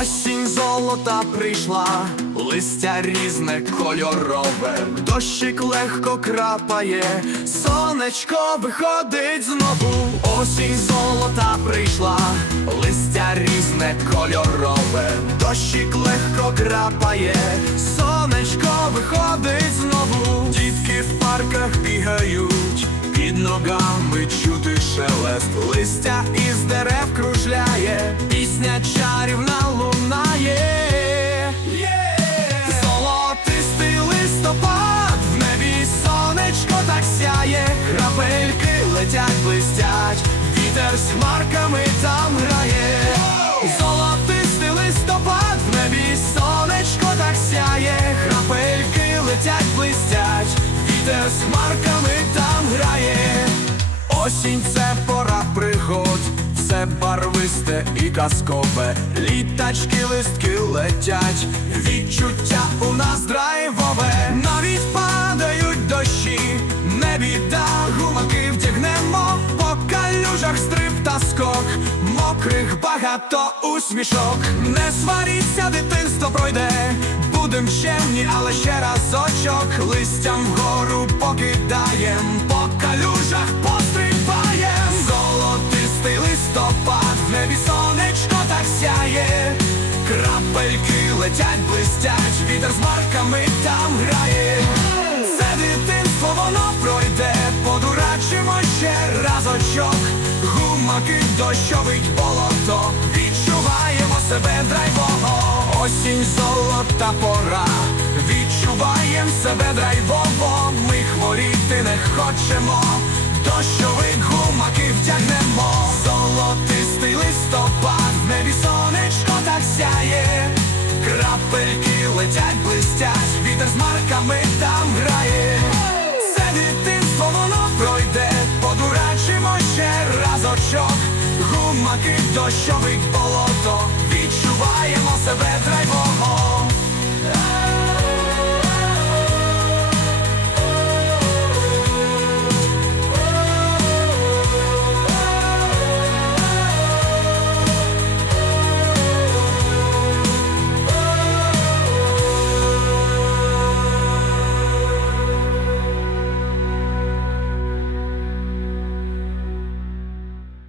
Осінь золота прийшла, листя різне кольорове, дощик легко крапає, сонечко виходить знову. Осінь золота прийшла, листя різне кольорове, дощик легко крапає, сонечко виходить знову. Дітки в парках бігають, під ногами чути шелест, листя із дерев кружляє, пісня чарівна крапельки летять, блистять, вітер з хмарками там грає. Золотистий листопад, в небі сонечко так сяє, крапельки летять, блистять, вітер з хмарками там грає. Осінь це пора пригод, все барвисте і казкове. Літачки, листки летять, відчуття у нас драйвове. Навіть скок, мокрих багато усмішок. Не сваріться, дитинство пройде, будем чемні, але ще разочок, листям вгору покидаєм, по калюжах пострибаєм. Золотистий листопад, в небі сонечко так сяє, крапельки летять, блистять, вітер з марками там грає. Це дитинство воно пройде, подурачимо ще разочок. Гумаки дощовить болото, відчуваємо себе драйвово. Осінь золота пора, відчуваєм себе драйвово. Ми хворіти не хочемо, дощовик гумаки втягнемо. Золотистий листопад, в небі сонечко так сяє. Крапельки летять, блистять, вітер з марками там грає. Разочок. Гумаки дощовик болото, відчуваємо себе.